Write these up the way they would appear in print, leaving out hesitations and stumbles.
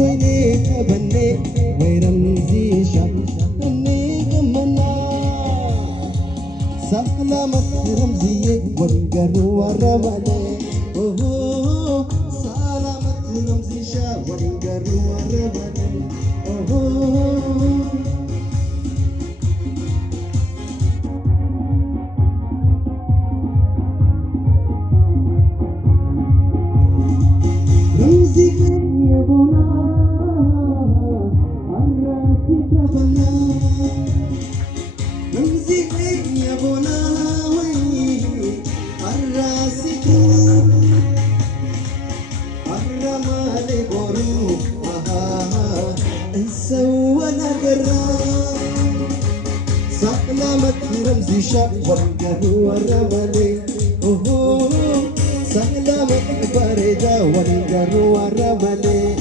أصيني تبني ويرمزي شغني كمنا سلامة رمزي ورقر ورمالي سلامة رمزي ورقر ورمالي سلامة رمزي ورقر ورمالي سلامة باردة ورقر ورمالي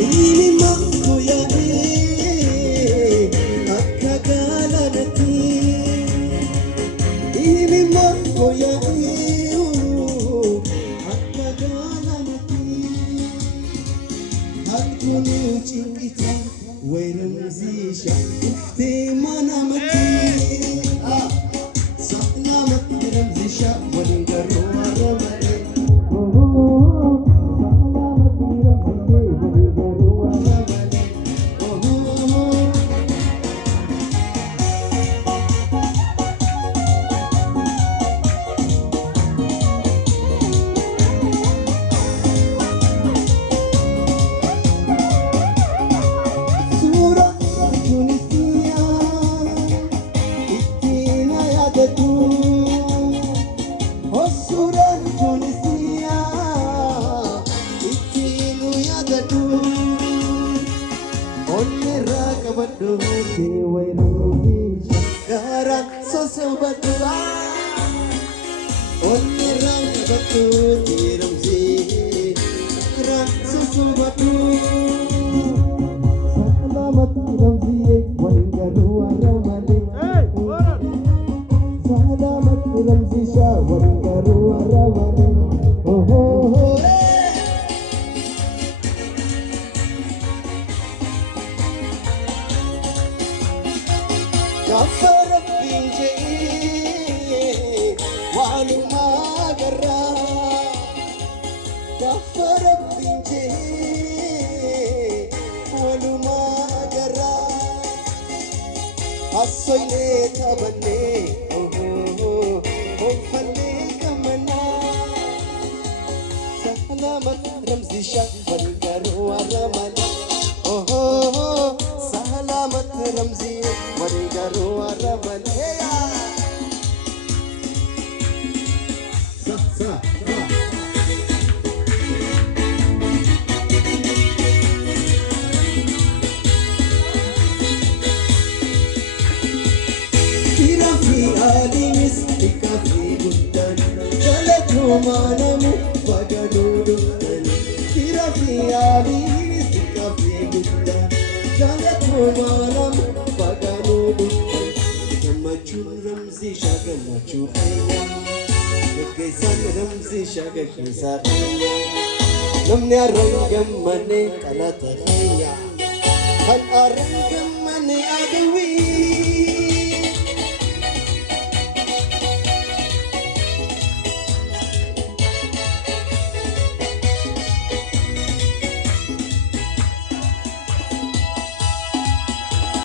ini mampu ya akka galanati ini mampu ya akka galanati aku nucita wairamzi shafti mana mati selamat ramzi shaf wargar waramali أصيلي تبني وفلي كمنا سلامة رمزي ورقر ورمالي سلامة رمزي ورقر ورمالي Manamu pagadudu kira fiali sikafi gutta jalatu manamu pagadudu gamachun ramzi shaga machu ayya gaisan ramzi shaga kaisa namne arangam mane kalata ayya hal arangam mane agawi